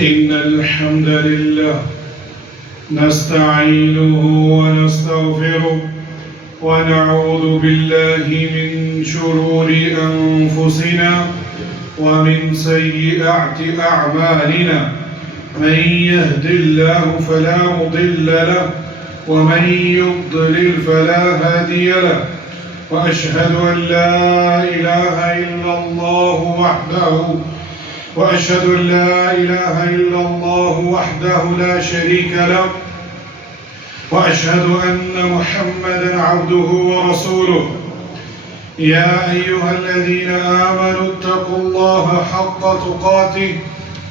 إن الحمد لله نستعينه ونستغفره ونعوذ بالله من شرور أنفسنا ومن سيئات أعمالنا من يهد الله فلا مضل له ومن يضلل فلا هادي له وأشهد أن لا إله إلا الله وحده لا شريك له وأشهد أن محمدا عبده ورسوله يا أيها الذين آمنوا اتقوا الله حق تقاته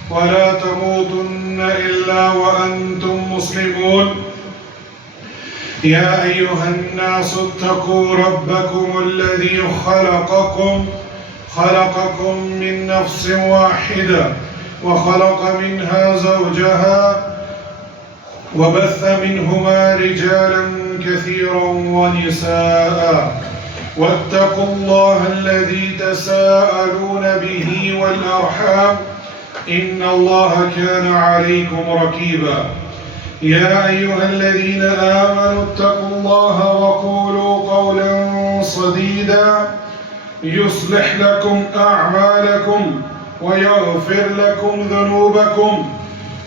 ولا تموتن إلا وأنتم مسلمون يا أيها الناس اتقوا ربكم الذي خلقكم من نفس واحدة وخلق منها زوجها وبث منهما رجالا كثيرا ونساء واتقوا الله الذي تساءلون به والأرحام إن الله كان عليكم رقيبا يا أيها الذين آمنوا اتقوا الله وقولوا قولا سديدا يصلح لكم أعمالكم ويغفر لكم ذنوبكم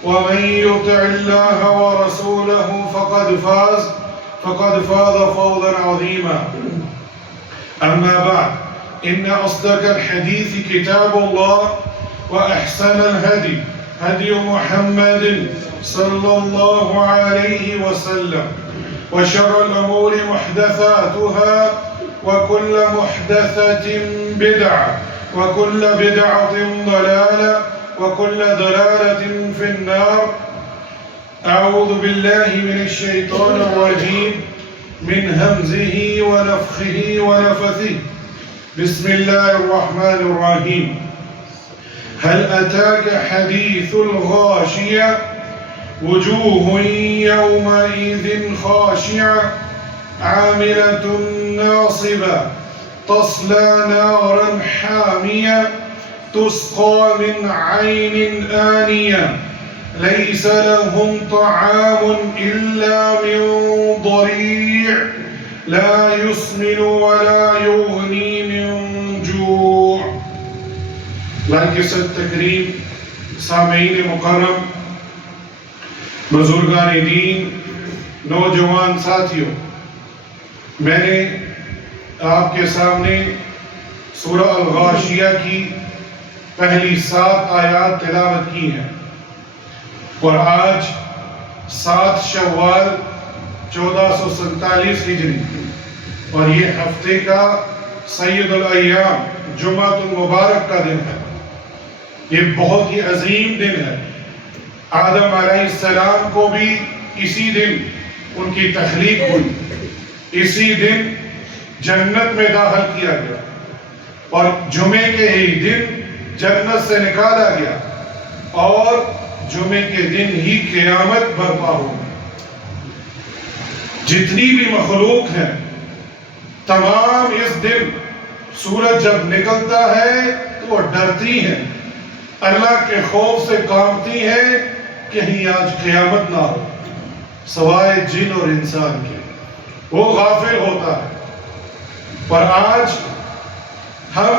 ومن يطع الله ورسوله فقد فاز فوزا عظيما أما بعد إن أصدق الحديث كتاب الله وأحسن الهدي هدي محمد صلى الله عليه وسلم وشر الأمور محدثاتها وكل محدثة بدعة وكل بدعة ضلالة وكل ضلالة في النار أعوذ بالله من الشيطان الرجيم من همزه ونفخه ونفثه بسم الله الرحمن الرحيم هل أتاك حديث الغاشية وجوه يومئذ خاشعة عاملة ناصبة تصلى نارا حامية تسقى من عين آنية ليس لهم طعام إلا من ضريع لا يسمن ولا يغني من جوع. لائق تکریم سامعین مکرم، بزرگان دین، نوجوان ساتھیوں، میں نے آپ کے سامنے سورہ الغاشیہ کی پہلی 7 آیات تلاوت کی ہیں اور آج 7 شوال 1447 ہجری اور یہ ہفتے کا سید الایام جمعہ المبارک کا دن ہے۔ یہ بہت ہی عظیم دن ہے۔ آدم علیہ السلام کو بھی اسی دن ان کی تخلیق ہوئی، اسی دن جنت میں داخل کیا گیا اور جمعے کے ہی دن جنت سے نکالا گیا اور جمعے کے دن ہی قیامت برپا ہوگی۔ جتنی بھی مخلوق ہیں تمام اس دن سورج جب نکلتا ہے تو وہ ڈرتی ہیں، اللہ کے خوف سے کانپتی ہیں، کہیں آج قیامت نہ ہو، سوائے جن اور انسان کے، وہ غافل ہوتا ہے۔ اور آج ہم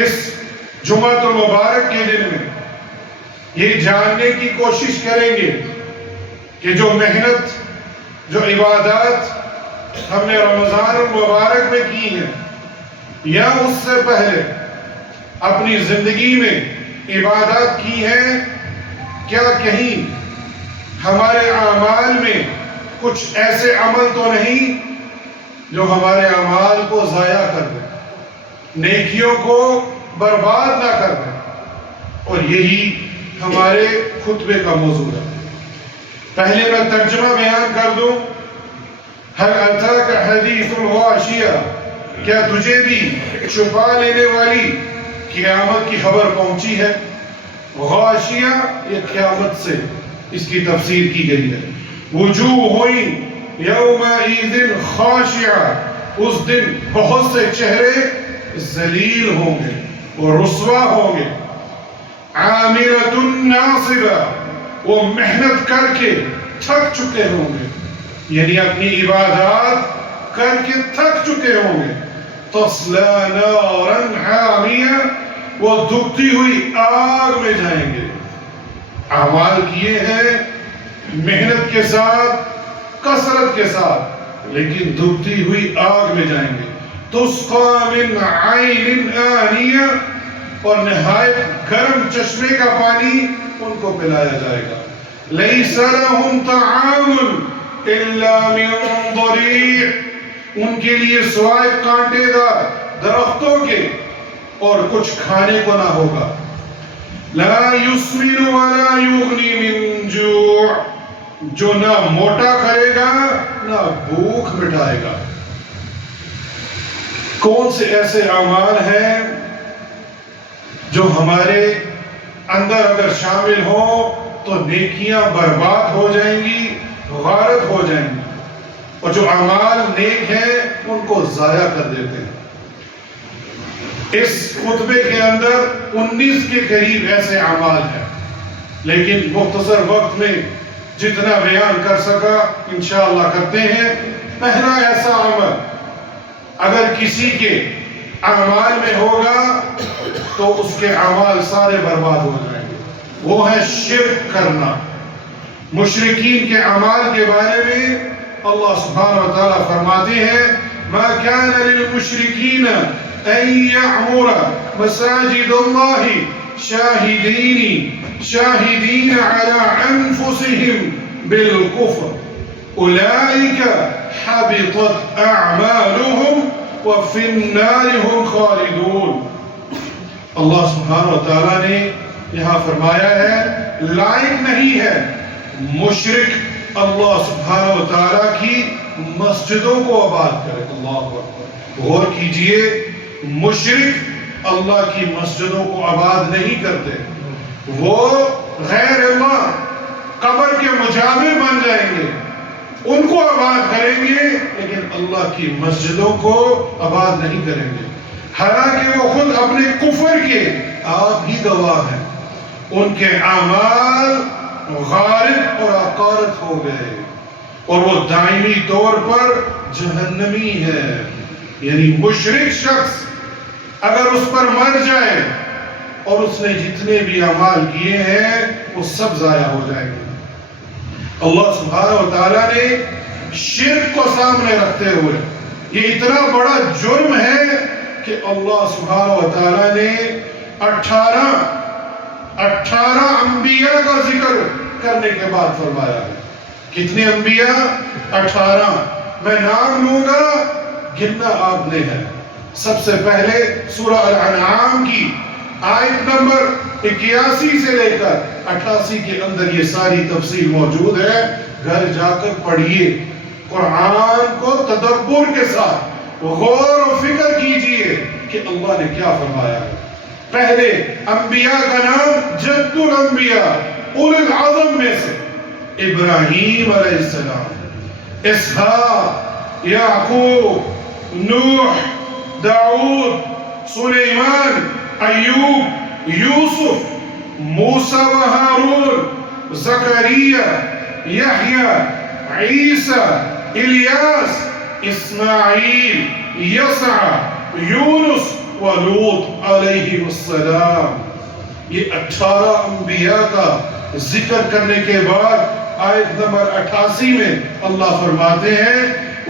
اس جمعہ المبارک کے دن میں یہ جاننے کی کوشش کریں گے کہ جو محنت، جو عبادات ہم نے رمضان المبارک میں کی ہیں یا اس سے پہلے اپنی زندگی میں عبادات کی ہیں، کیا کہیں ہمارے اعمال میں کچھ ایسے عمل تو نہیں جو ہمارے اعمال کو ضائع کر دیں، نیکیوں کو برباد نہ کر دیں؟ اور یہی ہمارے خطبے کا موضوع ہے۔ پہلے میں ترجمہ بیان کر دوں۔ هل اتاک حدیث الغاشیہ، کیا تجھے بھی چھپا لینے والی قیامت کی خبر پہنچی ہے؟ غاشیہ یہ قیامت سے اس کی تفسیر کی گئی ہے۔ وجوہ یومئذ خاشعہ، اس دن بہت سے چہرے ذلیل ہوں گے اور رسوا ہوں گے۔ عاملۃ ناصبہ، وہ محنت کر کے تھک چکے ہوں گے، یعنی اپنی عبادات کر کے تھک چکے ہوں گے. تصلی نارا حامیہ، وہ دھکتی ہوئی آگ میں جائیں گے. اعمال کیے ہیں محنت کے ساتھ، کثرت کے ساتھ، لیکن دھکتی ہوئی آگ میں جائیں گے. تسقی من عین آنیہ، اور نہایت گرم چشمے کا پانی ان کو پلایا جائے گا. لیس لہم طعام الا من ضریع، ان کے لیے سوائے کانٹے دار درختوں کے اور کچھ کھانے کو نہ ہوگا. لا یسمن ولا یغنی من جوع، جو نہ موٹا کرے گا نہ بھوک مٹائے گا. کون سے ایسے اعمال ہیں جو ہمارے اندر اگر شامل ہوں تو نیکیاں برباد ہو جائیں گی، غارت ہو جائیں گی، اور جو اعمال نیک ہیں ان کو ضائع کر دیتے ہیں. اس خطبے کے اندر 19 کے قریب ایسے اعمال ہیں، لیکن مختصر وقت میں جتنا بیان کر سکا انشاءاللہ کرتے ہیں. پہلا ایسا عمل اگر کسی کے اعمال میں ہوگا تو اس کے اعمال سارے برباد ہو جائیں گے، وہ ہے شرک کرنا. مشرکین کے اعمال کے بارے میں اللہ سبحانہ و تعالیٰ فرماتے ہیں ما كان للمشركين ان يعمر مساجد الله شاهدين على انفسهم بالكفر اولئك حبطت اعمالهم وفي النار هم خالدون. اللہ سبحانہ و تعالیٰ نے یہاں فرمایا ہے لائق نہیں ہے مشرک اللہ سبحانہ و تعالیٰ کی مسجدوں کو آباد کرے. اللہ اکبر، غور کیجئے، مشرک اللہ کی مسجدوں کو آباد نہیں کرتے، وہ غیر اللہ قبر کے مجاور بن جائیں گے، ان کو آباد کریں گے لیکن اللہ کی مسجدوں کو آباد نہیں کریں گے. حالانکہ وہ خود اپنے کفر کے آپ ہی گواہ ہیں. ان کے اعمال غارت اور عقارت ہو گئے اور وہ دائمی طور پر جہنمی ہے. یعنی مشرک شخص اگر اس پر مر جائے اور اس نے جتنے بھی اعمال کیے ہیں وہ سب ضائع ہو جائیں گے. اللہ سبحانہ و تعالیٰ نے شرک کو سامنے رکھتے ہوئے، یہ اتنا بڑا جرم ہے کہ اللہ سبحانہ و تعالیٰ نے 18 انبیاء کا ذکر کرنے کے بعد فرمایا ہے. کتنے انبیاء؟ 18. میں نام لوں گا، گننا آپ نے ہے. سب سے پہلے سورہ الانعام کی آیت نمبر 81 سے لے کر 88 کے اندر یہ ساری تفصیل موجود ہے. گھر جا کر پڑھیے، قرآن کو تدبر کے ساتھ غور و فکر کیجئے کہ اللہ نے کیا فرمایا ہے. پہلے انبیاء کا نام جد الانبیاء اولو العظم میں سے ابراہیم علیہ السلام، اسحاق، یعقوب، نوح، داؤد، سلیمان، ایوب، یوسف، موسیٰ و ہارون، زکریا، یحییٰ، عیسیٰ، الیاس، اسماعیل، یسع، یونس و لوط علیہ السلام. یہ 18 انبیاء کا ذکر کرنے کے بعد آیت نمبر 88 میں اللہ فرماتے ہیں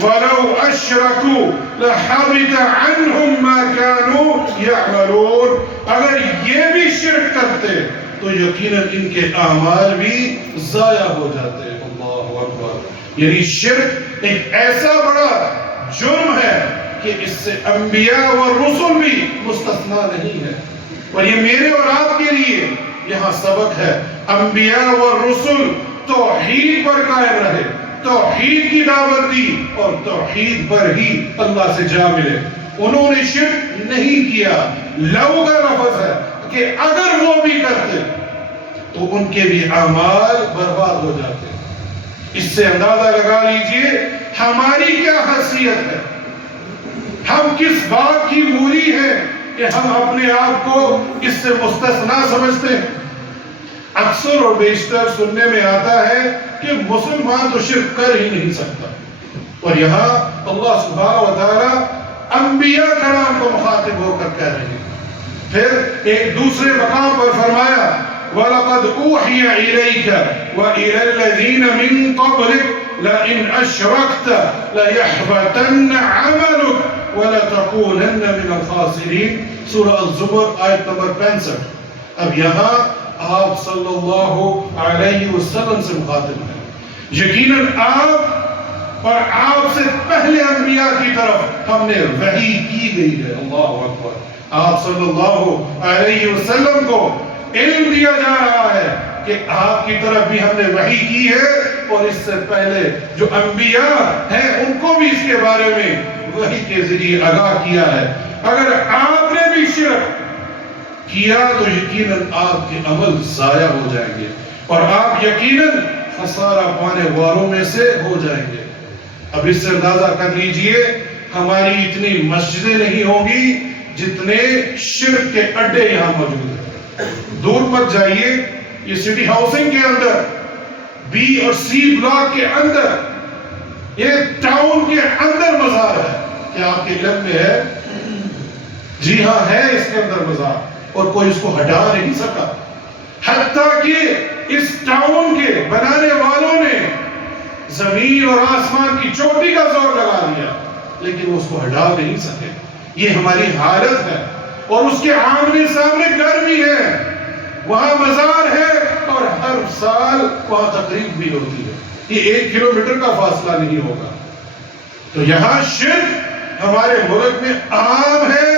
وَلَوْ أَشْرَكُوا لَحَبِطَ عَنْهُمْ مَا كَانُوا يَعْمَلُونَ. اگر یہ بھی شرک کرتے تو یقیناً ان کے اعمال بھی ضائع ہو جاتے. اللہ اکبر. یعنی شرک ایک ایسا بڑا جرم ہے کہ اس سے انبیاء و رسل بھی مستثنا نہیں ہے. اور یہ میرے اور آپ کے لیے یہاں سبق ہے. انبیاء و رسل توحید پر قائم رہے، توحید کی دعوت دی اور توحید پر ہی اللہ سے جا ملے. انہوں نے شرک نہیں کیا. لو کا لفظ ہے کہ اگر وہ بھی کرتے تو ان کے بھی اعمال برباد ہو جاتے. اس سے اندازہ لگا لیجئے ہماری کیا حیثیت ہے، ہم کس بات کی موری ہیں کہ ہم اپنے آپ کو اس سے مستثنا سمجھتے ہیں. اکثر اور بیشتر سننے میں آتا ہے کہ مسلمان تو شرک کر ہی نہیں سکتا. اور یہاں اللہ سبحانہ و تعالی انبیاء کرام کو مخاطب ہو کر کہہ رہے ہیں. پھر ایک دوسرے مقام پر فرمایا وَلَقَدْ أُوحِيَ إِلَيْكَ وَإِلَى الَّذِينَ مِن قَبْلِكَ لَئِنْ أَشْرَكْتَ لَيَحْبَطَنَّ عَمَلُكَ وَلَتَكُونَنَّ مِنَ الْخَاسِرِينَ. سورہ الزمر آیت نمبر 65. اب یہاں آپ صلی اللہ علیہ وسلم سے مخاطب ہیں. یقیناً آپ اور آپ سے پہلے انبیاء کی طرف ہم نے وحی کی گئی ہے. اللہ اکبر. آپ صلی اللہ علیہ وسلم کو علم دیا جا رہا ہے کہ آپ کی طرف بھی ہم نے وحی کی ہے اور اس سے پہلے جو انبیاء ہیں ان کو بھی اس کے بارے میں وحی کے ذریعے آگاہ کیا ہے. اگر آپ نے بھی شرک کیا تو یقیناً آپ کے عمل ضائع ہو جائیں گے اور آپ یقیناً خسارہ پانے والوں میں سے ہو جائیں گے. اب اس سے اندازہ کر لیجئے ہماری اتنی مسجدیں نہیں ہوں گی جتنے شرک کے اڈے یہاں موجود ہیں. دور مت جائیے، یہ سٹی ہاؤسنگ کے اندر بی اور سی بلاک کے اندر یہ ٹاؤن کے اندر مزار ہے. کیا آپ کے علم میں ہے؟ جی ہاں ہے اس کے اندر مزار اور کوئی اس کو ہٹا نہیں سکا. حتیٰ کہ اس ٹاؤن کے بنانے والوں نے زمین اور آسمان کی چوٹی کا زور لگا دیا لیکن وہ اس کو ہٹا نہیں سکے. یہ ہماری حالت ہے اور اس کے آمنے سامنے گھر بھی ہے، وہاں مزار ہے اور ہر سال وہاں تقریب بھی ہوتی ہے. یہ 1 کلومیٹر کا فاصلہ نہیں ہوگا. تو یہاں شرک ہمارے ملک میں عام ہے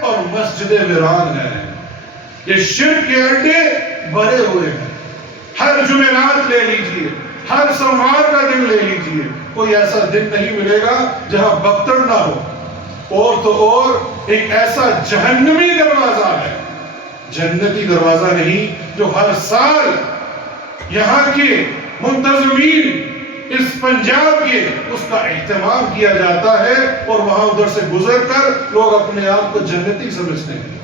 اور مسجد ویران ہے. یہ شرک کے اڈے بھرے ہوئے ہیں. ہر جمعرات لے لیجئے، ہر سوموار کا دن لے لیجئے، کوئی ایسا دن نہیں ملے گا جہاں بگتڑ نہ ہو. اور تو اور ایک ایسا جہنمی دروازہ ہے، جنتی دروازہ نہیں، جو ہر سال یہاں کے منتظمین اس پنجاب کے اس کا اہتمام کیا جاتا ہے اور وہاں ادھر سے گزر کر لوگ اپنے آپ کو جنتی سمجھتے ہیں.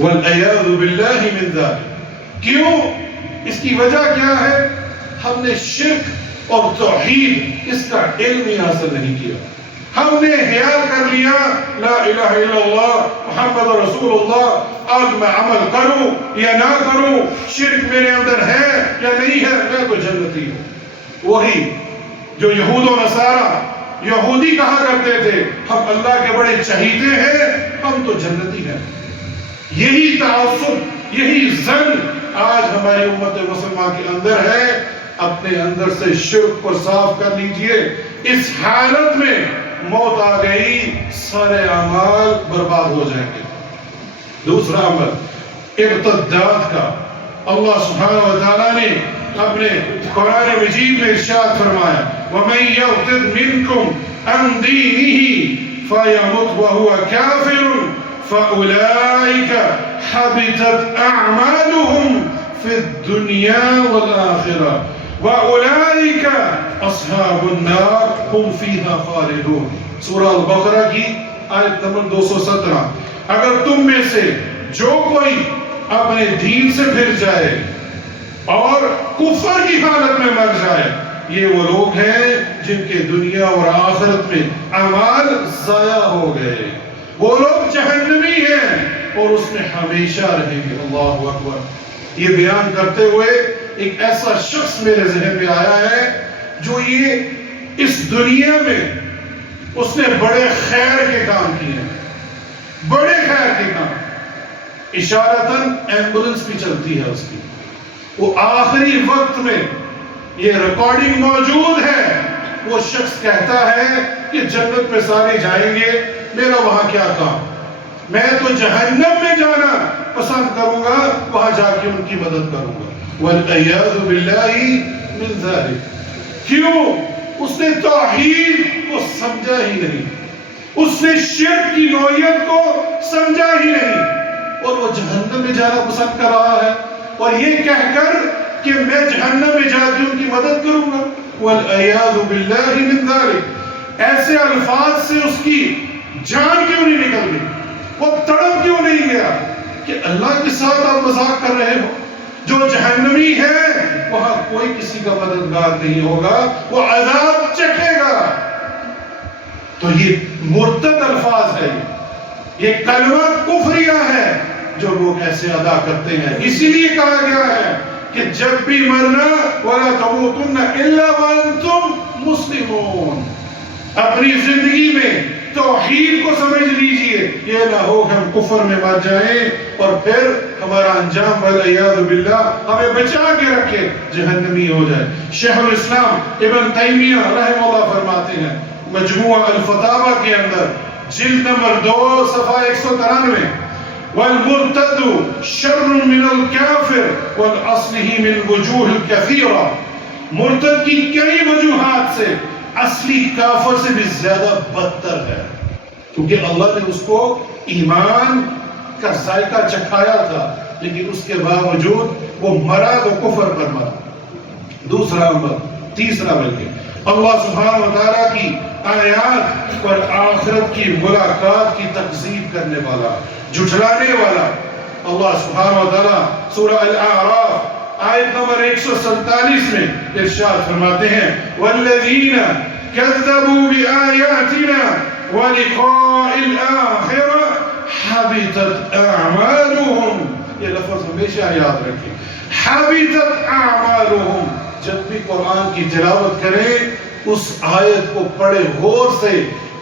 وَالْعِيَاذُ بِاللَّهِ مِنْ ذَلِكَ. کیوں؟ اس کی وجہ کیا ہے؟ ہم نے شرک اور توحید اس کا علم ہی حاصل نہیں کیا. ہم نے خیال کر لیا لا الہ الا اللہ محمد رسول اللہ، آج میں عمل کروں یا نہ کروں، شرک میرے اندر ہے یا نہیں ہے، میں تو جنتی ہوں. وہی جو یہود و نصارہ یہودی کہا کرتے تھے ہم اللہ کے بڑے چہیتے ہیں، ہم تو جنتی ہیں. یہی تعصب، یہی ظن آج ہماری امت مسلمہ کے اندر ہے. اپنے اندر سے شرک کو صاف کر لیجئے. اس حالت میں موت آ گئی، سارے اعمال برباد ہو جائیں گے. دوسرا عمل ارتداد کا. اللہ سبحانہ و تعالیٰ نے اپنے قرآن مجید میں ارشاد فرمایا وَمَن يَرْتَدْ مِنْكُمْ عَنْ دِينِهِ فَيَمُتْ وَهُوَ كَافِرٌ فَأُولَئِكَ حَبِطَتْ أَعْمَالُهُمْ فِي الدُّنْيَا وَالْآخِرَةِ وَأُولَئِكَ أَصْحَابُ النَّارِ هُمْ فِيهَا خَالِدُونَ. سورہ البقرہ کی آیت نمبر 217. اگر تم میں سے جو کوئی اپنے دین سے پھر جائے اور کفر کی حالت میں مر جائے، یہ وہ لوگ ہیں جن کے دنیا اور آخرت میں اعمال ضائع ہو گئے. وہ لوگ جہنمی ہیں اور اس میں ہمیشہ رہیں گے. اللہ اکبر. یہ بیان کرتے ہوئے ایک ایسا شخص میرے ذہن میں آیا ہے جو یہ اس دنیا میں اس نے بڑے خیر کے کام کیے ہیں، بڑے خیر کے کام. اشارتاً ایمبولنس بھی چلتی ہے اس کی. وہ آخری وقت میں، یہ ریکارڈنگ موجود ہے، وہ شخص کہتا ہے کہ جنت میں سارے جائیں گے، میرا وہاں کیا کام، میں تو جہنم میں جانا پسند کروں گا، وہاں جا کے ان کی مدد کروں گا. وَالْعِيَاذُ بِاللَّهِ مِنْ ذَلِكَ. کیوں؟ اس نے توحید کو سمجھا ہی نہیں، اس نے شرک کی نوعیت کو سمجھا ہی نہیں اور وہ جہنم میں جانا پسند کر رہا ہے اور یہ کہہ کر کہ میں جہنم میں جا کے ان کی مدد کروں گا. وَالْعِيَاذُ بِاللَّهِ مِنْ ذَلِكَ. ایسے الفاظ سے اس کی جان کیوں نہیں نکل گئی؟ وہ تڑپ کیوں نہیں گیا کہ اللہ کے ساتھ آپ مذاق کر رہے ہو؟ جو جہنمی ہے وہاں کوئی کسی کا مددگار نہیں ہوگا، وہ عذاب چکھے گا۔ تو یہ مرتد الفاظ ہے، یہ کلمہ کفریہ ہے جو لوگ ایسے ادا کرتے ہیں۔ اسی لیے کہا گیا ہے کہ جب بھی مرنا وَلَا تَمُوتُنَّ إِلَّا وَأَنْتُمْ مُسْلِمُونَ، اپنی زندگی میں توحید کو سمجھ لیجئے، یہ نہ ہو کہ ہم کفر میں مر جائیں اور پھر ہمارا انجام والعیاذ باللہ ہمیں بچا کے رکھے جہنمی ہو جائے۔ شیخ الاسلام ابن تیمیہ رحمہ اللہ فرماتے ہیں مجموعہ الفتاوی کے اندر جلد نمبر 2 صفحہ 193، والمرتد شر من الكافر والاصله من وجوه الكثيرة، مرتد کی کئی وجوہات سے اصلی کافر سے بھی زیادہ بدتر ہے، کیونکہ اللہ نے اس کو ایمان کا ذائقہ چکھایا تھا لیکن اس کے باوجود وہ مرا تو کفر پر مرا۔ دوسرا نمبر، تیسرا بلکہ اللہ سبحانہ وتعالیٰ کی آیات اور آخرت کی ملاقات کی تکذیب کرنے والا، جھٹلانے والا۔ اللہ سبحانہ وتعالیٰ سورہ الاعراف آیت نمبر 147 میں ارشاد فرماتے ہیں والذین کذبوا بآیاتنا ولقاء الآخرہ حبطت اعمالهم، یہ لفظ ہمیشہ یاد رکھیں، حبطت اعمالهم۔ جب بھی قرآن کی تلاوت کریں اس آیت کو پڑھے غور سے،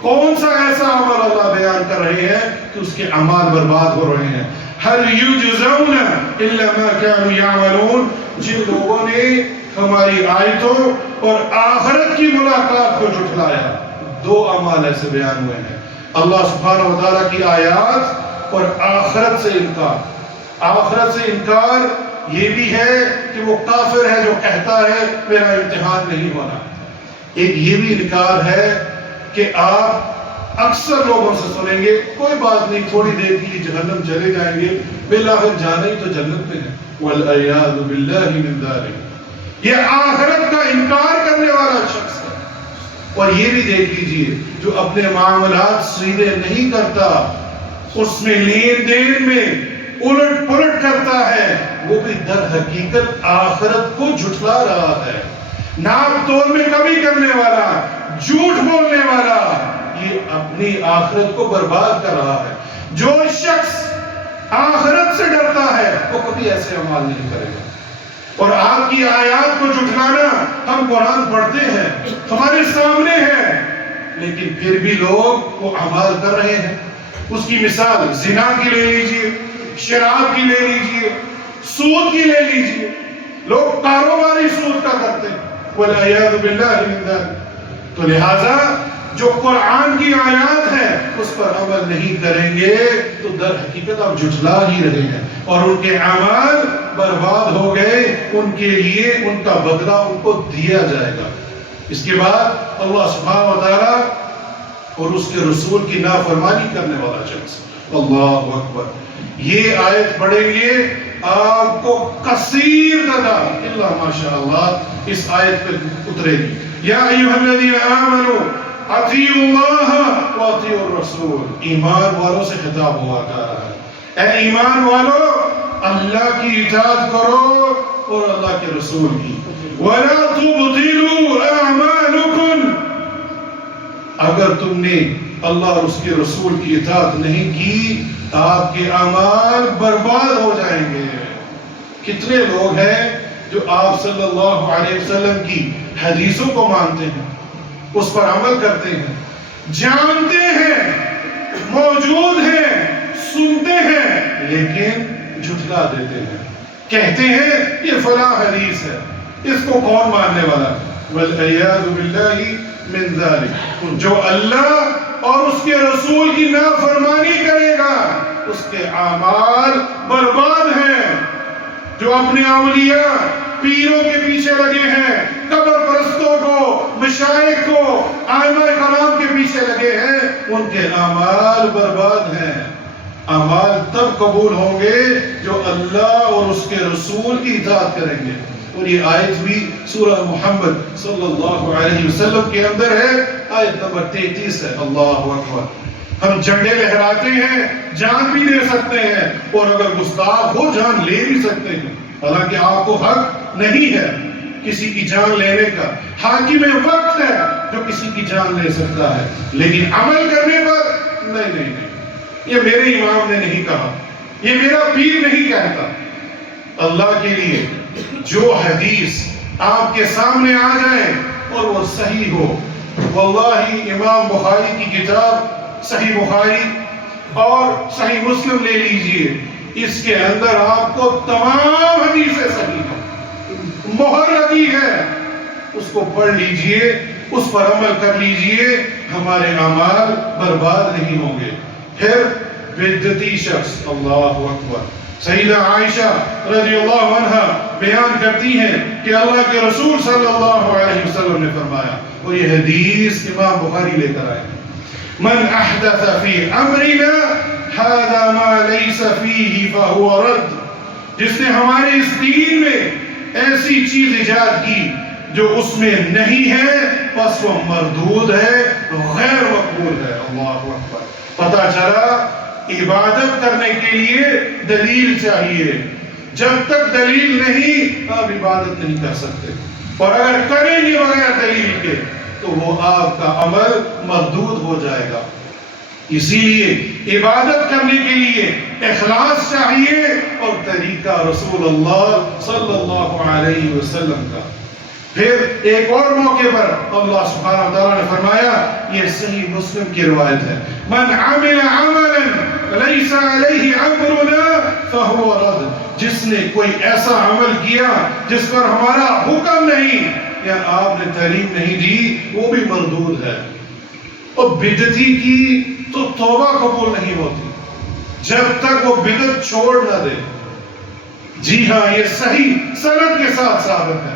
کون سا ایسا عمل اللہ بیان کر رہے ہیں کہ اس کے اعمال برباد ہو رہے ہیں۔ هل یجزون الا ما كانوا يعملون، جن لوگوں نے ہماری آیتوں اور آخرت کی ملاقات کو جھٹلایا، دو اعمال ایسے بیان ہوئے ہیں، اللہ سبحانہ وتعالیٰ کی آیات اور آخرت سے انکار۔ آخرت سے انکار یہ بھی ہے کہ وہ کافر ہے جو کہتا ہے میرا امتحان نہیں ہونا۔ ایک یہ بھی انکار ہے کہ آپ اکثر لوگوں سے سنیں گے کوئی بات نہیں، تھوڑی دیر کے لیے جہنم چلے جائیں گے، بالآخر جانا ہی تو جنت میں ہے، والعیاذ باللہ من ذالک۔ یہ آخرت کا انکار کرنے والا شخص ہے۔ اور یہ بھی دیکھ لیجئے جو اپنے معاملات سیدھے نہیں کرتا، اس میں لین دین میں الٹ پلٹ کرتا ہے، وہ بھی در حقیقت آخرت کو جھٹلا رہا ہے۔ ناپ تول میں کمی کرنے والا، جھوٹ بولنے والا، یہ اپنی آخرت کو برباد کر رہا ہے۔ جو شخص آخرت سے ڈرتا ہے وہ کبھی ایسے عمال نہیں کرے گا۔ اور آپ کی آیات کو جھٹلانا، ہم قرآن پڑھتے ہیں، ہمارے سامنے ہے، لیکن پھر بھی لوگ وہ عمال کر رہے ہیں۔ اس کی مثال زنا کی لے لیجئے، شراب کی لے لیجئے، سود کی لے لیجئے، لوگ کاروباری سود کا کرتے ہیں، والعیاذ باللہ من ذالک۔ تو لہٰذا جو قرآن کی آیات ہے اس پر عمل نہیں کریں گے تو در حقیقت آپ جھٹلا ہی رہے ہیں، اور ان کے اعمال برباد ہو گئے، ان کے لیے ان کا بدلہ ان کو دیا جائے گا۔ اس کے بعد اللہ سبحانہ وتعالیٰ اور اس کے رسول کی نافرمانی کرنے والا شخص، اللہ اکبر، یہ آیت پڑھیں گے آپ کو کثیر تعداد الا ماشاءاللہ اس آیت پر اترے گی۔ یا ایھا الذین آمنوا اطیعوا اللہ واطیعوا الرسول، ایمان والوں سے خطاب ہوا جا رہا ہے، اے ایمان والو اللہ کی اطاعت کرو اور اللہ کے رسول کی۔ وَلَا تُبْطِلُوا أَعْمَالُكُمْ، اگر تم نے اللہ اور اس کے رسول کی اطاعت نہیں کی آپ کے اعمال برباد ہو جائیں گے۔ کتنے لوگ ہیں جو آپ صلی اللہ علیہ وسلم کی حدیثوں کو مانتے ہیں، اس پر عمل کرتے ہیں، جانتے ہیں، موجود ہیں، سنتے ہیں، لیکن جھٹلا دیتے ہیں، کہتے ہیں یہ فلاں حدیث ہے، اس کو کون ماننے والا ہے، والعیاذ باللہ من ذالک۔ جو اللہ اور اس کے رسول کی نافرمانی کرے گا اس کے اعمال برباد ہیں۔ جو اپنے اولیاء پیروں کے پیچھے لگے ہیں، قبر پرستوں کو، مشائخ کو، ائمہ کرام کے پیچھے لگے ہیں، ان کے اعمال برباد ہیں۔ اعمال تب قبول ہوں گے جو اللہ اور اس کے رسول کی اطاعت کریں گے۔ اور یہ آیت بھی سورہ محمد صلی اللہ علیہ وسلم کے اندر ہے، آیت نمبر 33 ہے، اللہ اکبر۔ ہم جھنڈے لہراتے ہیں، جان بھی دے سکتے ہیں، اور اگر گستاخ ہو جان لے بھی سکتے ہیں، حالانکہ آپ کو حق نہیں ہے کسی کی جان لینے کا۔ حاکم وقت ہے جو کسی کی جان لے سکتا ہے، لیکن عمل کرنے پر نہیں، یہ میرے امام نے نہیں کہا، یہ میرا پیر نہیں کہتا۔ اللہ کے لیے جو حدیث آپ کے سامنے آ جائے اور وہ صحیح ہو، واللہ امام بخاری کی کتاب صحیح بخاری اور صحیح مسلم لے لیجئے، اس کے اندر آپ کو تمام حدیثیں صحیح ہیں، مہر لگی ہے، اس کو پڑھ لیجئے، اس پر عمل کر لیجئے، ہمارے اعمال برباد نہیں ہوں گے۔ پھر بدعتی شخص، اللہ اکبر، سیدہ عائشہ رضی اللہ عنہ بیان کرتی ہیں کہ اللہ کے رسول صلی اللہ علیہ وسلم نے فرمایا، اور یہ حدیث امام بخاری لے کر آئے، من احدث فی امرنا هذا ما ليس فيه فهو رد، جس نے ہمارے اس دین میں ایسی چیز ایجاد کی جو اس میں نہیں ہے، پس وہ مردود ہے، غیر مقبول ہے۔ اللہ اکبر۔ پتہ چلا عبادت کرنے کے لیے دلیل چاہیے، جب تک دلیل نہیں آپ عبادت نہیں کر سکتے، اور اگر کریں گے بغیر دلیل کے تو وہ آپ کا عمل مردود ہو جائے گا۔ اسی لیے عبادت کرنے کے لیے اخلاص چاہیے اور طریقہ رسول اللہ صلی اللہ علیہ وسلم کا۔ پھر ایک اور موقع پر اللہ سبحانہ وتعالیٰ نے فرمایا، یہ صحیح مسلم کی روایت ہے، من عمل عملا لیس علیہ امرنا فہو رد، جس نے کوئی ایسا عمل کیا جس پر ہمارا حکم نہیں یا آپ نے تعلیم نہیں دی، وہ بھی مردود ہے۔ اور بدعتی کی تو توبہ قبول نہیں ہوتی جب تک وہ بدعت چھوڑ نہ دے۔ جی ہاں، یہ صحیح سند کے ساتھ ثابت ہے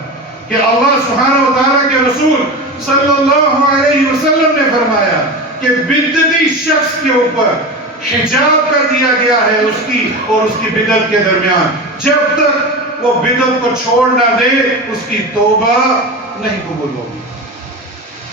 کہ اللہ سبحانہ وتعالیٰ کے رسول صلی اللہ علیہ وسلم نے فرمایا کہ بدعتی شخص کے اوپر حجاب کر دیا گیا ہے اس کی اور اس کی بدعت کے درمیان، جب تک وہ بدعت کو چھوڑ نہ دے اس کی توبہ نہیں قبول ہوگی۔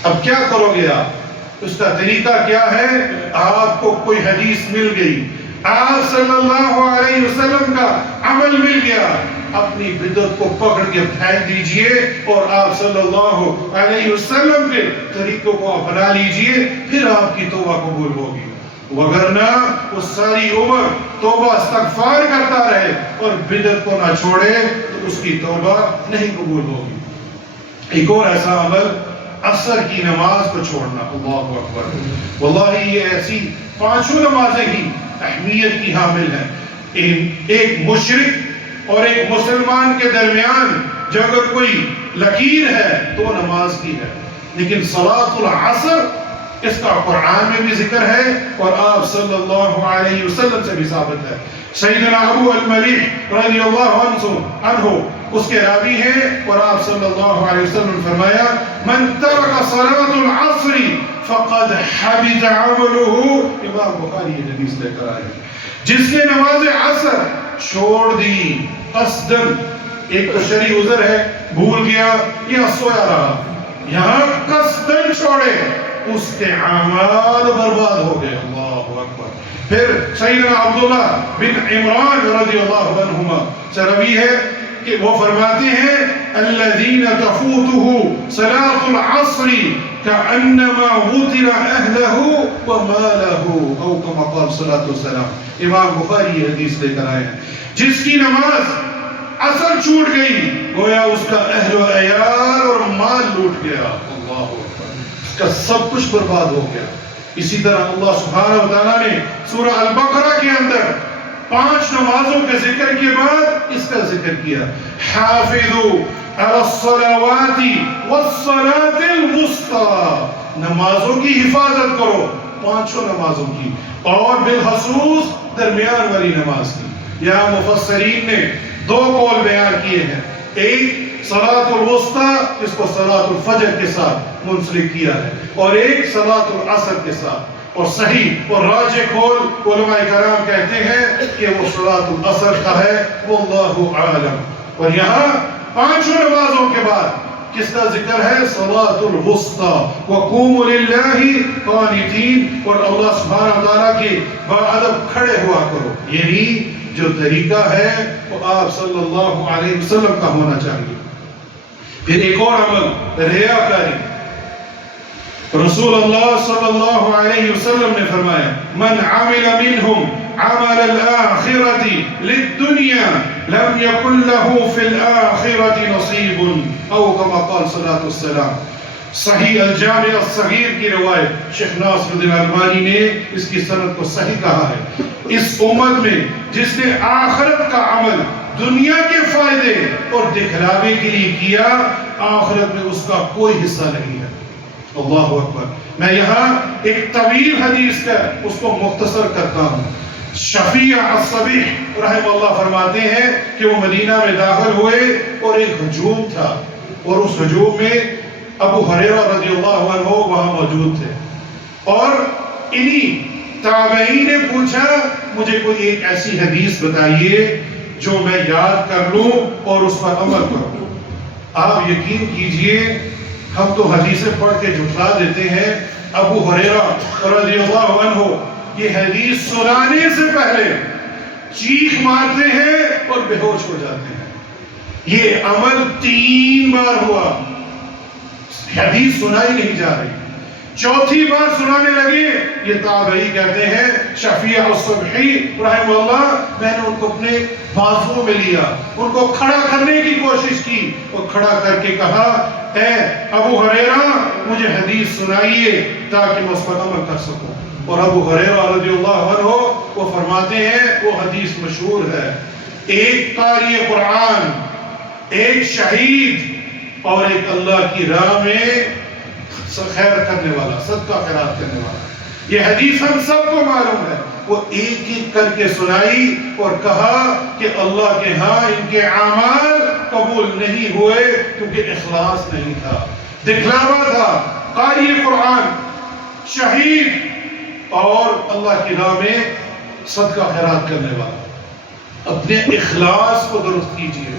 اب کیا کرو گے آپ؟ اس کا طریقہ کیا ہے؟ آپ کو کوئی حدیث مل گئی، آپ صلی اللہ علیہ وسلم کا عمل مل گیا، اپنی بدعت کو پکڑ کے پھینک دیجئے اور آپ صلی اللہ علیہ وسلم کے طریقوں کو اپنا لیجئے، پھر آپ کی توبہ قبول ہوگی۔ وگرنہ وہ ساری عمر توبہ استغفار کرتا رہے اور بدعت کو نہ چھوڑے تو اس کی توبہ نہیں قبول ہوگی۔ ایک اور ایسا عمل، عصر کی نماز کو چھوڑنا۔ اللہ اکبر۔ واللہ یہ ایسی پانچوں نمازیں ہی اہمیت کی حامل ہیں۔ ایک مشرک اور ایک مسلمان کے درمیان جو اگر کوئی لکیر ہے تو نماز کی ہے، لیکن صلاۃ العصر اس کا قرآن میں بھی ذکر ہے اور آپ صلی اللہ علیہ وسلم سے بھی ثابت ہے۔ سیدنا ابو الملیح رضی اللہ عنہ اس کے راوی ہیں اور آپ صلی اللہ علیہ وسلم نے فرمایا، من ترک صلاۃ العصر فقد حبط عمله۔ امام بخاری یہ حدیث لے کر آئے، جس نے نماز عصر چھوڑ دی قصدن، ایک تو شرعی عذر ہے، بھول گیا یا سویا رہا، یہاں قصدن چھوڑے، اس کے اعمال برباد ہو گئے۔ اللہ اکبر۔ پھر سیدنا عبداللہ بن عمران رضی اللہ عنہما سے روی ہے کہ وہ فرماتے ہیں، الذین تفوتہ صلاۃ العصر کأنما وطر اہلہ ومالہ، او کما قال صلی اللہ علیہ وسلم۔ امام بخاری یہ حدیث لے کر آئے ہیں، جس کی نماز عصر چھوٹ گئی گویا اس کا اہل و عیال اور مال لوٹ گیا۔ اللہ اکبر، اس کا سب کچھ برباد ہو گیا۔ اسی طرح اللہ سبحانہ وتعالیٰ نے سورہ البقرہ کے اندر 5 نمازوں کے ذکر کے بعد اس کا ذکر کیا، حافظوا علی الصلوات والصلاة الوسطی، نمازوں کی حفاظت کرو، 5 نمازوں کی، اور بالخصوص درمیان والی نماز کی۔ یہاں مفسرین نے 2 قول بیان کیے ہیں، ایک صلاۃ الوسطی جس کو صلاۃ الفجر کے ساتھ منسلک کیا ہے، اور ایک صلاۃ العصر کے ساتھ، اور صحیح اور راجح قول علماء کرام کہتے ہیں کہ وہ صلاۃ العصر کا ہے، واللہ عالم۔ اور یہاں 5 نمازوں کے بعد کس کا ذکر ہے؟ صلاۃ الوسطی وقوموا للہ قانتین، اور اللہ سبحانہ تعالیٰ کے باادب کھڑے ہوا کرو. یعنی جو طریقہ ہے وہ آپ صلی اللہ علیہ وسلم کا ہونا چاہیے. پھر ایک اور عمل ریاکاری. رسول اللہ صلی اللہ علیہ وسلم نے فرمایا من عمل منہم عمل الآخرة للدنیا لم يكن له في الآخرة نصیب، او کما قال صلی اللہ علیہ وسلم. صحیح الجامع الصغیر کی روایت، شیخ ناصر الدین البانی نے اس کی سند کو صحیح کہا ہے. اس امت میں جس نے آخرت کا عمل دنیا کے فائدے اور دکھلاوے کے لیے کیا، آخرت میں اس کا کوئی حصہ نہیں ہے. اللہ اکبر. میں یہاں ایک طویل حدیث کا اس کو مختصر کرتا ہوں. شفیع الصبیح رحمہ اللہ فرماتے ہیں کہ وہ مدینہ میں داخل ہوئے اور ایک ہجوم تھا، اور اس ہجوم میں ابو ہریرہ رضی اللہ عنہ وہاں موجود تھے. اور انہی تابعین نے پوچھا مجھے کوئی ایک ایسی حدیث بتائیے جو میں یاد کر لوں اور اس پر عمل کروں. آپ یقین کیجئے ہم تو حدیثیں پڑھ کے جھٹلا دیتے ہیں. ابو ہریرہ رضی اللہ عنہ یہ حدیث سنانے سے پہلے چیخ مارتے ہیں اور بے ہوش ہو جاتے ہیں. یہ عمل 3 بار ہوا، حدیث سنائی نہیں جا رہی. چوتھی بار سنانے لگے. یہ تابعی کہتے ہیں شفیع الصبحی رحمہ اللہ، میں نے ان کو اپنے بازو میں لیا، ان کو کھڑا کرنے کی کوشش کی اور کھڑا کر کے کہا اے ابو ہریرہ مجھے حدیث سنائیے تاکہ میں اس پر عمل کر سکوں. اور ابو ہریرہ رضی اللہ عنہ وہ فرماتے ہیں، وہ حدیث مشہور ہے، ایک قاری قرآن، ایک شہید اور ایک اللہ کی راہ میں خیر کرنے والا، صدقہ خیرات کرنے والا. یہ حدیث ہم سب کو معلوم ہے. وہ ایک ایک کر کے سنائی اور کہا کہ اللہ کے ہاں ان کے اعمال قبول نہیں ہوئے کیونکہ اخلاص نہیں تھا، دکھلاوا تھا. قاری قرآن، شہید اور اللہ کی راہ میں صدقہ خیرات کرنے والا. اپنے اخلاص کو درست کیجیے.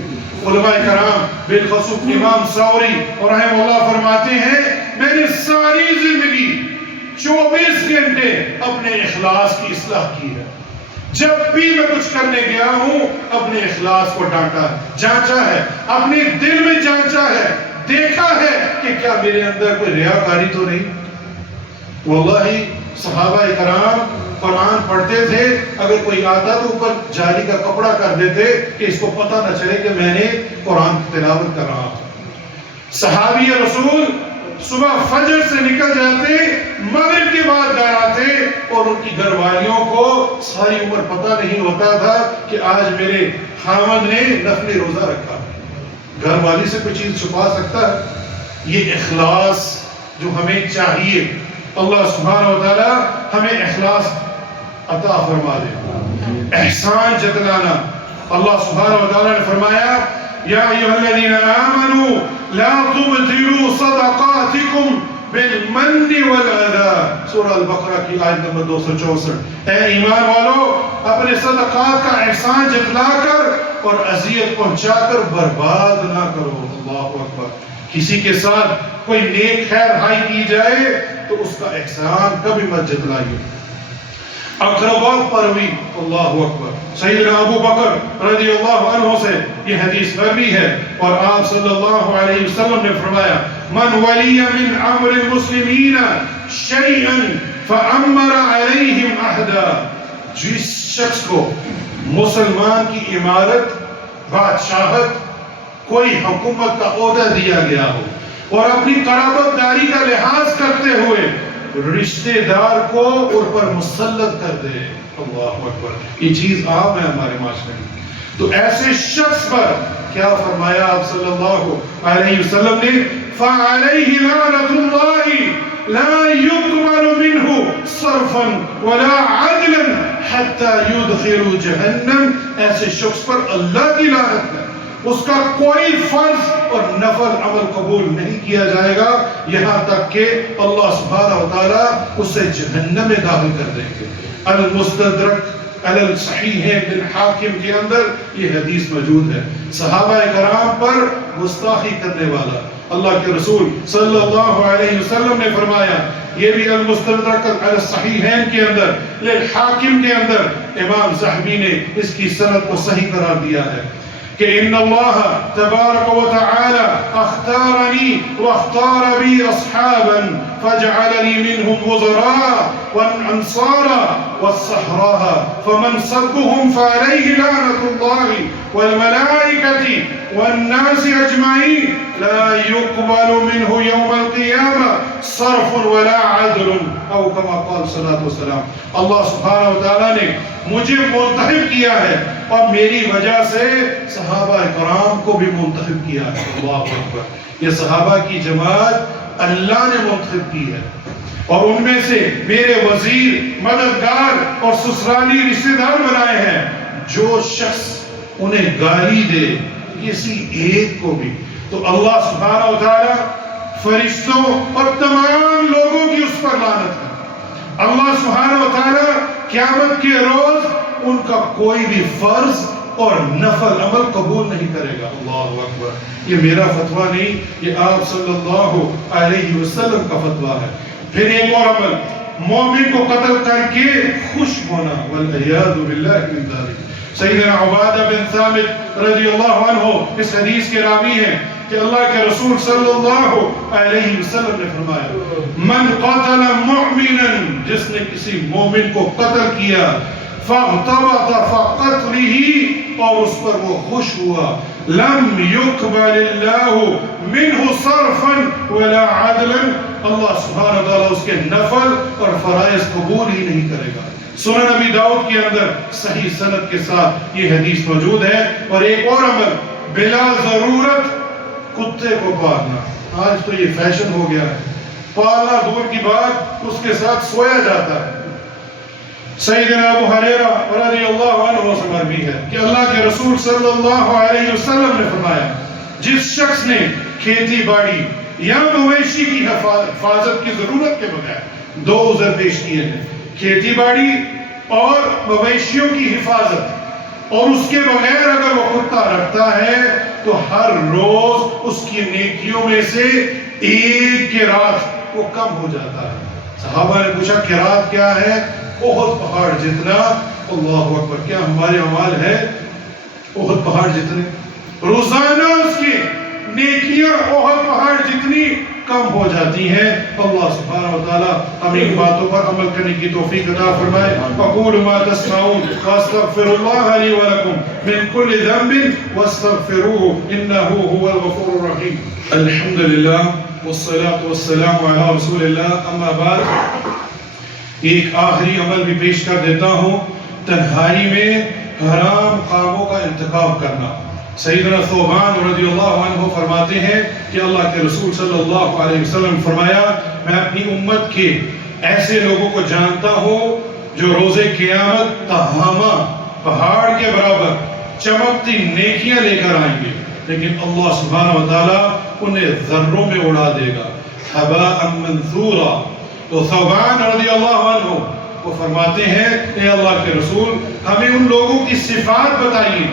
علماء کرام بالخصوص امام ثوری رحمہ اللہ فرماتے ہیں میں نے ساری زندگی 24 گھنٹے اپنے اخلاص کی اصلاح کی ہے. جب بھی میں کچھ کرنے گیا ہوں اپنے اخلاص کو ڈانٹا ہے، جانچا ہے، اپنے دل میں جانچا ہے، دیکھا ہے کہ کیا میرے اندر کوئی ریاکاری تو نہیں. واللہ صحابہ کرام قرآن پڑھتے تھے، اگر کوئی آتا تو اوپر جاری کا کپڑا کر دیتے کہ اس کو پتہ نہ چلے کہ میں نے قرآن کی تلاوت کر رہا ہوں. صحابی رسول صبح فجر سے نکل جاتے، مغرب کے بعد گھر آتے اور ان کی گھر والیوں کو ساری عمر پتہ نہیں ہوتا تھا کہ آج میرے خاوند نے نفلی روزہ رکھا. گھر والی سے کوئی چیز چھپا سکتا ہے؟ یہ اخلاص جو ہمیں چاہیے، اللہ سبحانہ و تعالی ہمیں اخلاص عطا فرما دے. احسان جتلانا. اللہ سبحانہ و تعالی نے فرمایا یا ایھا الذین آمنوا لا تبطلوا صدقاتکم بالمن والاذى، سورہ البقرہ کی آیت نمبر 264. اے ایمان والو اپنے صدقات کا احسان جتلا کر اور اذیت پہنچا کر برباد نہ کرو. اللہ اکبر. کسی کے ساتھ کوئی نیک خیر ہائی کی جائے تو اس کا احسان کبھی مت جتلائیے. اقربا پروی. اللہ اکبر. سیدنا ابو بکر رضی اللہ عنہ سے یہ حدیث مروی ہے اور آپ صلی اللہ علیہ وسلم نے فرمایا من ولی من امر المسلمین شیئا فامر علیہم عہدا، جس شخص کو مسلمان کی امارت، بادشاہت، کوئی حکومت کا عہدہ دیا گیا ہو اور اپنی قرابت داری کا لحاظ کرتے ہوئے رشتہ دار کو ان پر مسلط کر دے. اللہ اکبر. یہ چیز عام ہے ہمارے معاشرے میں. تو ایسے شخص پر کیا فرمایا آپ صلی اللہ علیہ وسلم نے فَعَلَيْهِ لَعْنَةُ اللَّهِ لَا يُقْبَلُ مِنْهُ صَرْفًا وَلَا عَدْلًا حَتَّى يُدْخِلُ جَهَنَّمَ. ایسے شخص پر اللہ کی لعنت ہے، اس کا کوئی فرض اور نفل عمل قبول نہیں کیا جائے گا یہاں تک کہ اللہ سبحانہ و تعالیٰ اسے جہنم میں داخل کر دیں گے. المستدرک علی الصحیح بن حاکم کے اندر یہ حدیث موجود ہے. صحابہ کرام پر گستاخی کرنے والا، اللہ کے رسول صلی اللہ علیہ وسلم نے فرمایا، یہ بھی المستدرک علی الصحیحین کے اندر للحاکم کے اندر امام زہبی نے اس کی سند کو صحیح قرار دیا ہے کہ ان اللہ تبارک و تعالی اختارنی واختار بی اصحابا فجعلنی منهم وزراء والانصار والصحراء فمن سبهم فعليه لعنة الله والملائكة والناس اجمعین لا يقبل منه يوم القيامة صرف ولا عدل او كما قال صلی اللہ علیہ وسلم۔ اللہ سبحانہ وتعالی نے مجھے منتخب کیا ہے اور میری وجہ سے صحابہ کرام کو بھی منتخب کیا ہے۔ اللہ اکبر، یہ صحابہ کی جماعت اللہ نے منتخب کی ہے اور ان میں سے میرے وزیر، مددگار اور سسرالی رشتہ دار بنائے ہیں۔ جو شخص انہیں گالی دے کسی ایک کو بھی تو اللہ سبحانہ وتعالی فرشتوں اور تمام لوگوں کی اس پر لعنت ہے۔ اللہ سبحانہ وتعالی قیامت کے روز ان کا کوئی بھی فرض اور نفل عمل قبول نہیں کرے گا۔ اللہ اکبر، یہ میرا فتویٰ نہیں، یہ آپ صلی اللہ علیہ وسلم کا فتویٰ ہے۔ پھر ایک اور عمل، مومن کو قتل کر کے خوش ہونا، والعیاذ باللہ من ذلک۔ سیدنا عبادہ بن ثابت رضی اللہ عنہ اس حدیث کے راوی ہیں کہ اللہ کے رسول صلی اللہ علیہ وسلم نے فرمایا، من قتل مؤمنا، جس نے کسی مومن کو قتل کیا، فاغتبط فقتله، اور اس پر وہ خوش ہوا، لم يقبل اللہ منہ صرفا ولا عدلا، اللہ سبحانہ وتعالی اس کے نفل اور فرائض قبول ہی نہیں کرے گا۔ سنن نبی داؤد کے اندر صحیح سند کے ساتھ یہ حدیث موجود ہے۔ اور ایک اور عمل، بلا ضرورت کتے کو پالنا۔ آج تو یہ فیشن ہو گیا ہے، پالنا دور کی بات، اس کے ساتھ سویا جاتا ہے۔ سیدنا ابو ہریرہ رضی اللہ عنہ سے مروی ہے کہ اللہ کے رسول صلی اللہ علیہ وسلم نے فرمایا، جس شخص نے کھیتی باڑی یا مویشی کی حفاظت کی ضرورت کے بغیر دو عذر پیش کیے ہیں، کھیتی باڑی اور مویشیوں کی حفاظت، اور اس کے بغیر اگر وہ کتا رکھتا ہے تو ہر روز اس کی نیکیوں میں سے ایک قرات وہ کم ہو جاتا ہے۔ صحابہ نے پوچھا قرات کیا ہے؟ احد پہاڑ جتنا۔ اللہ اکبر، کیا ہمارے اعمال ہے احد پہاڑ جتنے؟ روزانہ اس کی نیکیاں احد پہاڑ جتنی کم ہو جاتی ہیں۔ اللہ سبحانہ وتعالی ہمیں ان باتوں پر عمل کرنے کی توفیق عطا فرمائے۔ اقول ما تسمعون واستغفر الله لي ولكم من كل ذنب واستغفروه انه هو الغفور الرحيم۔ الحمد للہ والصلاة والسلام علی رسول اللہ، اما بعد، ایک آخری عمل بھی پیش کر دیتا ہوں، تنہائی میں حرام کاموں کا انتخاب کرنا۔ سیدنا ثوبان رضی اللہ عنہ فرماتے ہیں کہ اللہ کے رسول صلی اللہ علیہ وسلم فرمایا، میں اپنی امت کے ایسے لوگوں کو جانتا ہوں جو روز قیامت تہامہ پہاڑ کے برابر چمکتی نیکیاں لے کر آئیں گے، لیکن اللہ سبحانہ وتعالی انہیں ذروں میں اڑا دے گا، حباء منثورا۔ تو ثوبان رضی اللہ عنہ وہ فرماتے ہیں، اے اللہ کے رسول ہمیں ان لوگوں کی صفات بتائیے،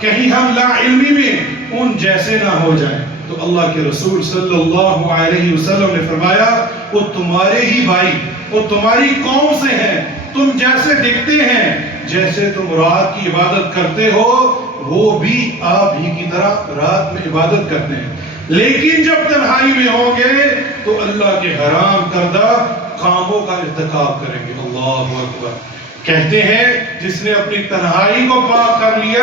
کہیں ہم لا علمی میں ان جیسے نہ ہو جائیں۔ تو اللہ کے رسول صلی اللہ علیہ وسلم نے فرمایا، وہ تمہارے ہی بھائی، وہ تمہاری قوم سے ہیں، تم جیسے دکھتے ہیں، جیسے تم رات کی عبادت کرتے ہو وہ بھی آپ ہی کی طرح رات میں عبادت کرتے ہیں، لیکن جب تنہائی میں ہوں گے تو اللہ کے حرام کردہ کاموں کا ارتکاب کریں گے۔ اللہ اکبر۔ کہتے ہیں جس نے اپنی تنہائی کو پاک کر لیا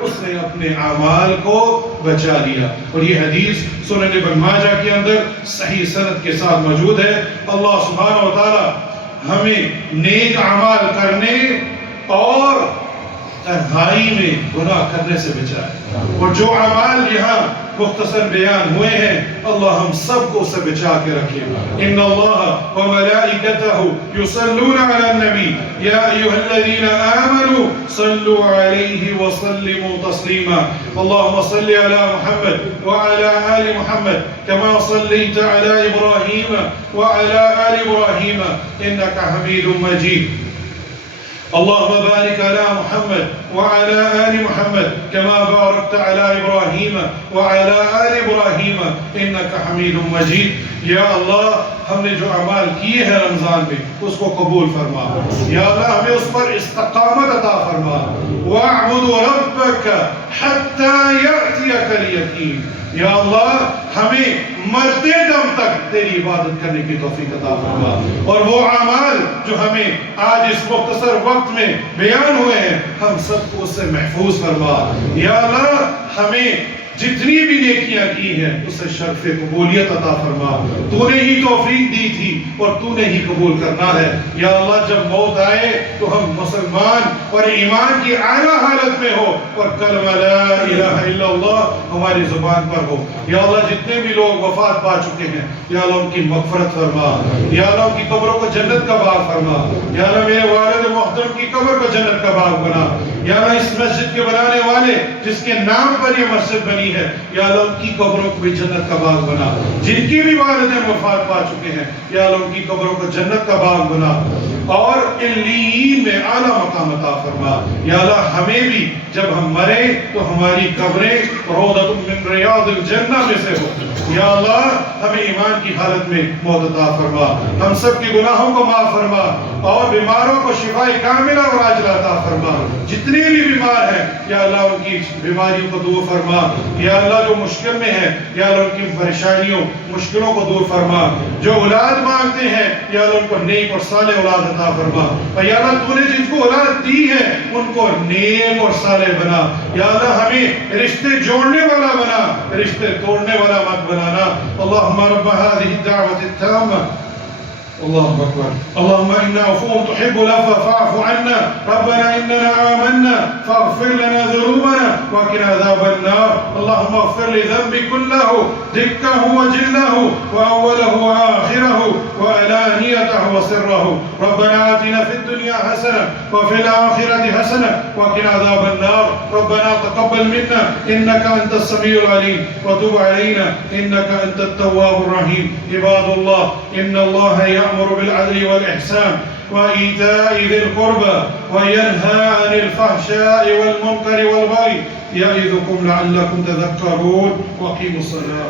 اس نے اپنے اعمال کو بچا لیا، اور یہ حدیث سنن ابن ماجہ کے اندر صحیح سند کے ساتھ موجود ہے۔ اللہ سبحانہ وتعالی ہمیں نیک اعمال کرنے اور تنہائی میں گناہ کرنے سے بچائے، اور جو اعمال یہاں مختصر بیان ہوئے ہیں اللہ ہم سب کو اسے بچا کے رکھے۔ ان اللہ وملائکتہ یصلون علی النبی یا ایھا الذین آمنوا صلوا علیہ وسلموا تسلیما۔ اللہم صل علی محمد وعلی آل محمد کما صلیت علی ابراہیم وعلی آل ابراہیم انک حمید مجید۔ اللهم بارك على محمد وعلى آل محمد كما باركت على إبراهيم وعلى آل إبراهيم إنك حميد مجيد. یا اللہ ہم نے جو اعمال کیے ہیں رمضان میں اس کو قبول فرما. یا اللہ ہمیں اس پر استقامت عطا فرما. وَاعْبُدُ رَبَّكَ حَتَّى يَأْتِيَكَ الْيَقِينُ. یا اللہ ہمیں مرتے دم تک تیری عبادت کرنے کی توفیق عطا فرما. اور وہ اعمال جو ہمیں آج اس مختصر وقت میں بیان ہوئے ہیں ہم سب کو اس سے محفوظ فرما. یا اللہ ہمیں جتنی بھی نیکیاں کی ہیں اسے شرف قبولیت عطا فرما. تو نے ہی توفیق دی تھی اور تو نے ہی قبول کرنا ہے. یا اللہ جب موت آئے تو ہم مسلمان اور ایمان کی اعلیٰ حالت میں ہو اور کلمہ لا الہ الا اللہ ہماری زبان پر ہو. یا اللہ جتنے بھی لوگ وفات پا چکے ہیں یا اللہ ان کی مغفرت فرما. یا اللہ ان کی قبروں کو جنت کا باغ فرما. یا اللہ میرے والد محترم کی قبر کو جنت کا باغ بنا. یا اللہ اس مسجد کے بنانے والے جس کے نام پر یہ مسجد بنی ہے یا اللہ ان کی قبروں کو بھی جنت کا باغ بنا. جن کی بھی والدین وفات پا چکے ہیں یا اللہ ان کی قبروں کو جنت کا باغ بنا اور علیین میں اعلیٰ مقام عطا فرما. یا اللہ ہمیں بھی جب ہم مرے تو ہماری قبریں روضۃ من ریاض الجنہ میں سے ہو. یا اللہ ہمیں ایمان کی حالت میں موت عطا فرما. ہم سب کے گناہوں کو معاف فرما اور بیماروں کو شفاء کاملہ اور عاجلہ عطا فرما. جتنے بھی بیمار ہیں یا اللہ ان کی بیماریوں کو دور فرما. یا اللہ جو مشکل میں ہے یا اللہ ان کی پریشانیوں مشکلوں کو دور فرما. جو اولاد مانگتے ہیں یا اللہ ان کو نیک اور صالح اولاد عطا فرما. اور یا اللہ تو نے جن کو اولاد دی ہے ان کو نیک اور صالح بنا. یا اللہ ہمیں رشتے جوڑنے والا بنا, رشتے توڑنے والا مت بنانا. اللہم رب هذه الدعوة التامة. الله أكبر. اللهم إنا عفو تحب العفو فاعف عنا. ربنا إننا آمنا فاغفر لنا ذنوبنا وقنا عذاب النار. اللهم اغفر لي ذنبي كله دقه وجله وأوله وآخره وعلانيته وسره. ربنا آتنا في الدنيا حسنة وفي الآخرة حسنة وقنا عذاب النار. ربنا تقبل منا إنك أنت السميع العليم وتب علينا إنك أنت التواب الرحيم. عباد الله إن الله يأمر بالعدل والإحسان وإيتاء ذي القربى وينهى عن الفحشاء والمنكر والبغي يعظكم لعلكم تذكرون. وأقيموا الصلاة.